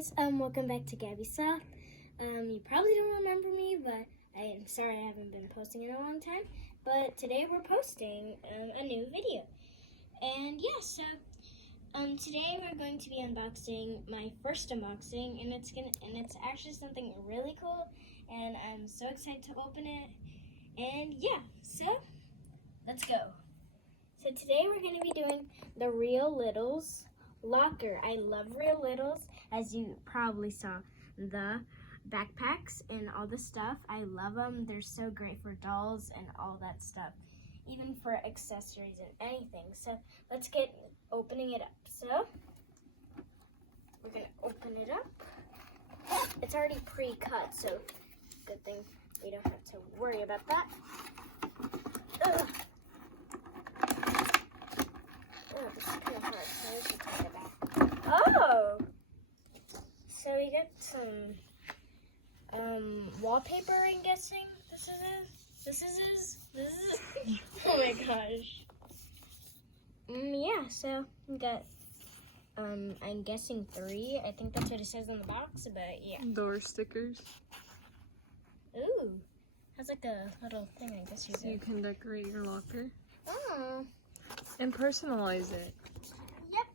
guys, welcome back to Gabby'z. You probably don't remember me, but I'm sorry I haven't been posting in a long time. But today we're posting a new video, and yeah, so today we're going to be unboxing my first unboxing, and it's actually something really cool, and I'm so excited to open it. And yeah, so let's go. So today we're going to be doing the Real Littles locker. I love Real Littles, as you probably saw the backpacks and all the stuff. I love them. They're so great for dolls and all that stuff, even for accessories and anything. So let's get opening it up. So we're gonna open it up. It's already pre-cut, so good thing we don't have to worry about that. Ugh. Oh, this is kind of hard, so we should take it back. Oh! So we got some wallpaper, I'm guessing. This is oh my gosh. Yeah, so we got, I'm guessing 3. I think that's what it says on the box, but yeah. Door stickers. Ooh. Has like a little thing, I guess So you can decorate your locker. Oh. And personalize it. Yep.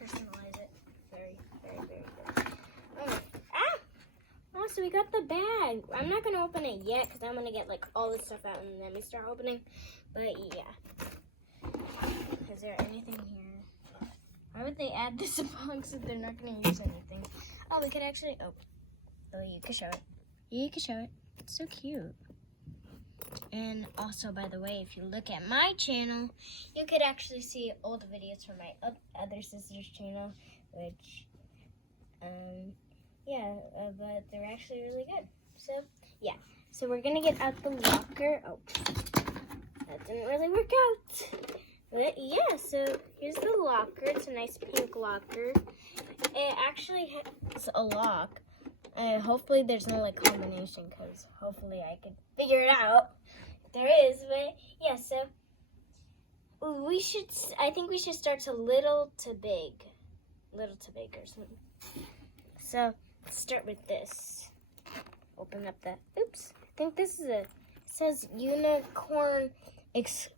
Personalize it. Very, very, very good. Oh, so we got the bag. I'm not going to open it yet because I'm going to get like all this stuff out and then we start opening. But yeah. Is there anything here? Why would they add this box if they're not going to use anything? Oh, we could actually, oh, you can show it. You can show it. It's so cute. And also, by the way, if you look at my channel, you could actually see old videos from my other sister's channel, which, yeah, but they're actually really good. So, yeah. So we're going to get out the locker. Oh, that didn't really work out. But, yeah, so here's the locker. It's a nice pink locker. It actually has a lock. Hopefully there's no, like, combination, because hopefully I could figure it out. There is, but yeah, so I think we should start to little to big or something. So let's start with this. Open up the, oops, I think this is it says unicorn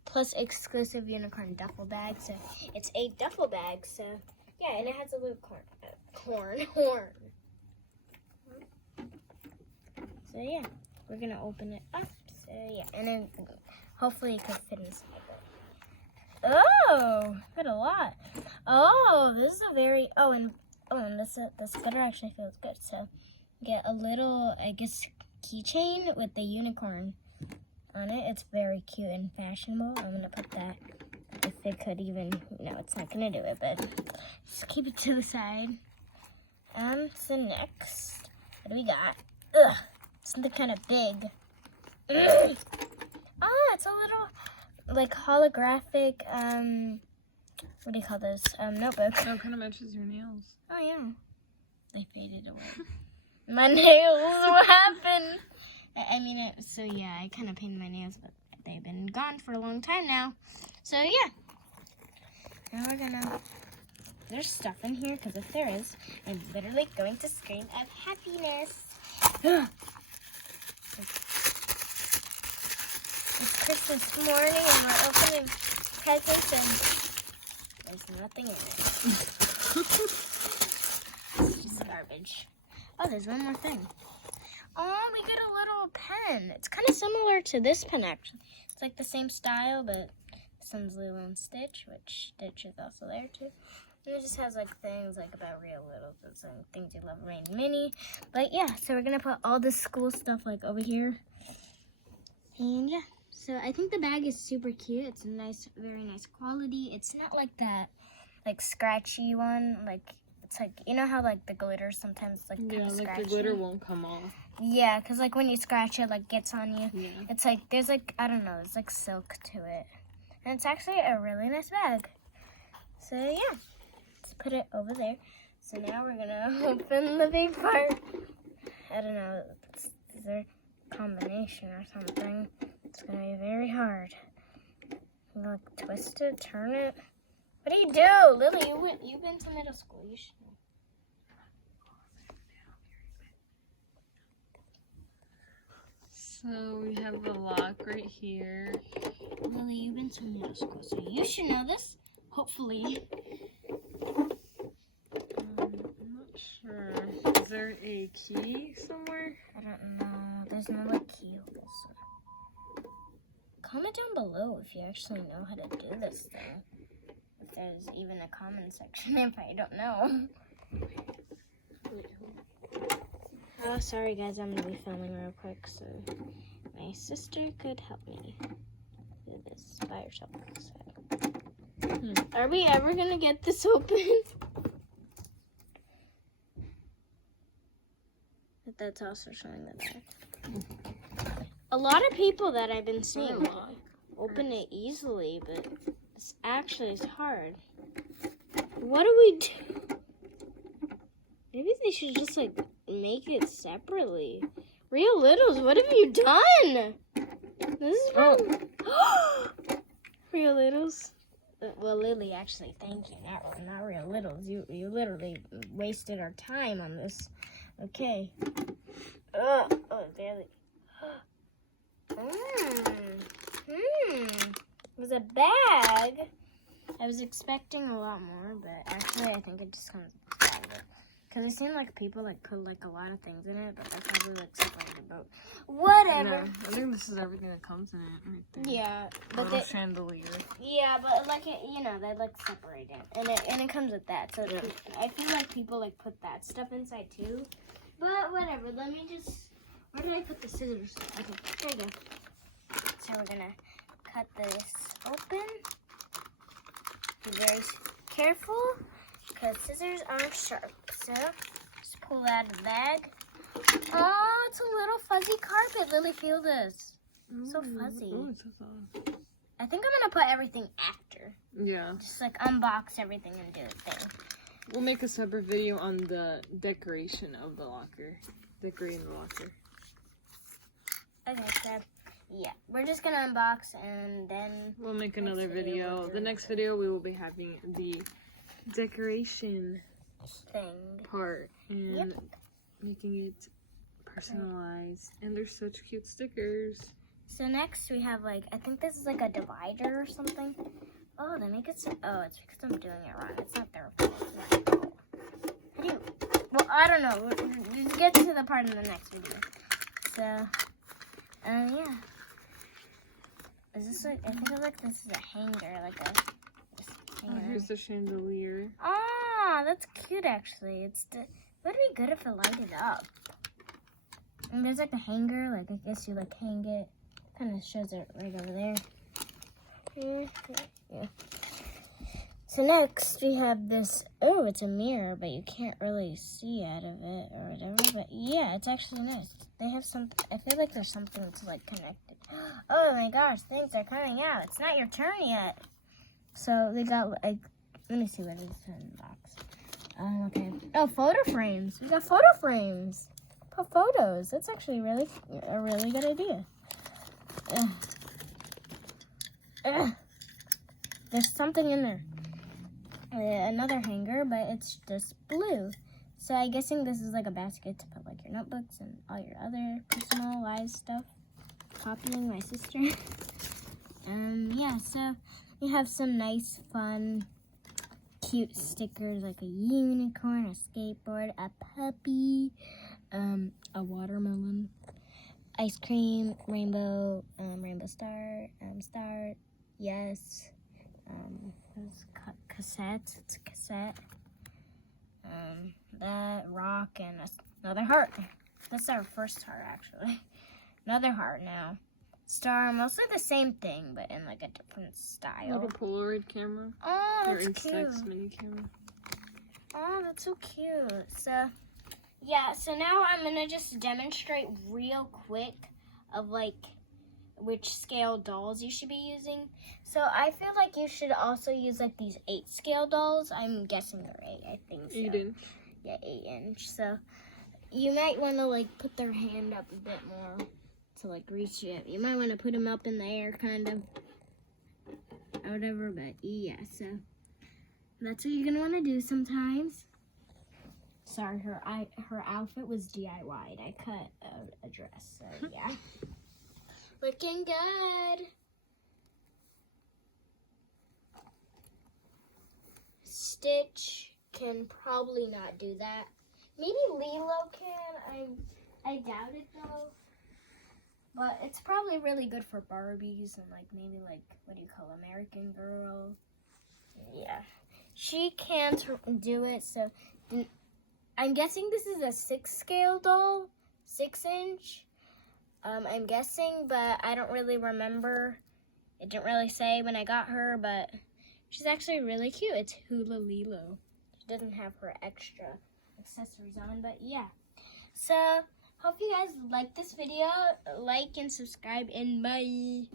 plus exclusive unicorn duffel bag. So it's a duffel bag, so yeah, and it has a little horn. So yeah, we're gonna open it up. So yeah, and then hopefully it could fit inside. Oh, fit a lot. Oh, this is a very and this gutter actually feels good. So get a little, I guess, keychain with the unicorn on it. It's very cute and fashionable. I'm gonna put that. If it could even, no, it's not gonna do it, but just keep it to the side. So next, what do we got? Ugh, something kind of big. Oh, it's a little, like, holographic, what do you call this? Notebook. So it kind of matches your nails. Oh, yeah. They faded away. My nails, what happened? I mean, so yeah, I kind of painted my nails, but they've been gone for a long time now. So, yeah. Now we're gonna, there's stuff in here, because if there is, I'm literally going to scream of happiness. It's Christmas morning and we're opening presents and there's nothing in it. It's just garbage. Oh, there's one more thing. Oh, we get a little pen. It's kind of similar to this pen, actually. It's like the same style, but this one's Lilo and Stitch, which Stitch is also there too. And it just has like things like about Real Littles and some things you love, Rain Mini. But yeah, so we're gonna put all this school stuff like over here. And yeah. So I think the bag is super cute. It's a nice, very nice quality. It's not like that, like, scratchy one. Like, it's like, you know how, like, the glitter sometimes, like, kind of scratchy? Like the glitter won't come off. Yeah, because, like, when you scratch it, like, gets on you. Yeah. It's like, there's, like, I don't know, there's, like, silk to it. And it's actually a really nice bag. So, yeah. Let's put it over there. So now we're going to open the big part. I don't know. Is there a combination or something? It's going to be very hard. Look, twist it, turn it. What do you do? Lily, you've been to middle school. You should know. So we have the lock right here. Lily, you've been to middle school, so you should know this. Hopefully. I'm not sure. Is there a key somewhere? I don't know. There's no like keyholes. Comment down below if you actually know how to do this thing. If there's even a comment section if I don't know. Oh, sorry guys, I'm gonna be filming real quick so my sister could help me do this by herself. So. Are we ever gonna get this open? But that's also showing the back. A lot of people that I've been seeing open it easily, but this actually is hard. What do we do? Maybe they should just like make it separately. Real Littles, what have you done? This is Real Littles. Well, Lily, actually, thank you. Not Real Littles. You literally wasted our time on this. Okay. Oh, barely. It was a bag. I was expecting a lot more, but actually I think it just comes with the bag. Because it seemed like people like put like a lot of things in it, but that's probably like separated about. Whatever. No, I think this is everything that comes in it right there. Yeah, but Little chandelier. yeah, but like it, you know, they like separate it, and it comes with that. So Yeah. I feel like people like put that stuff inside too. But whatever. Let me just. Where did I put the scissors? Okay, there you go. So we're gonna cut this open. Be very careful, because scissors are sharp. So just pull out of the bag. Oh, it's a little fuzzy carpet. Lily, feel this. So fuzzy. Oh, it's so soft. I think I'm gonna put everything after. Yeah. Just like unbox everything and do the thing. We'll make a separate video on the decoration of the locker. Decorating the locker. Okay, so yeah, we're just gonna unbox and then We'll make another next video video. we'll do The next video we will be having the decoration thing. part and Yep. making it personalized. And they're such cute stickers. So next we have like, I think this is like a divider or something. Oh, they make it so, oh, it's because I'm doing it wrong. It's not their fault. It's my fault. How do you, well, I don't know. We'll get to the part in the next video. So, yeah. Is this like, I feel like this is a hanger, like a, Oh, here's the chandelier. Ah, that's cute actually. Would it be good if it lighted up? And there's like a hanger, like I guess you like hang it. Kind of shows it right over there. Yeah. So next we have this, oh, it's a mirror, but you can't really see out of it or whatever. But yeah, it's actually nice. They have something, I feel like there's something to like connect it. Oh my gosh, things are coming out. It's not your turn yet. So they got like, let me see what it is in the box. Okay. Oh, photo frames. We got photo frames. Put photos. That's actually a really good idea. There's something in there. Another hanger, but it's just blue. So I'm guessing this is like a basket to put like your notebooks and all your other personalized stuff. Copying my sister. Yeah, so we have some nice, fun, cute stickers like a unicorn, a skateboard, a puppy, a watermelon, ice cream, rainbow, rainbow star, star, yes, cassette, it's a cassette, that rock, and another heart. That's our first heart, actually. Another heart now. Star, mostly the same thing, but in like a different style. Little Polaroid camera. Oh, Or that's cute. Instax mini camera. Oh, that's so cute. So, yeah, so now I'm going to just demonstrate real quick of like which scale dolls you should be using. So I feel like you should also use like these 8 scale dolls. I'm guessing they're 8, I think so. 8 inch. Yeah, 8 inch. So you might want to like put their hand up a bit more to like reach it. You might want to put them up in the air kind of. Or whatever, but yeah, so that's what you're going to want to do sometimes. Sorry, her outfit was DIY'd. I cut a dress, so yeah. Looking good. Stitch can probably not do that. Maybe Lilo can. I doubt it though. But it's probably really good for Barbies and like maybe like what do you call American Girl? Yeah. She can't do it, so I'm guessing this is a 6 scale doll, 6 inch. I'm guessing, but I don't really remember. It didn't really say when I got her, but she's actually really cute. It's Hula Lilo. She doesn't have her extra accessories on, but yeah. So, hope you guys like this video. Like and subscribe, and bye.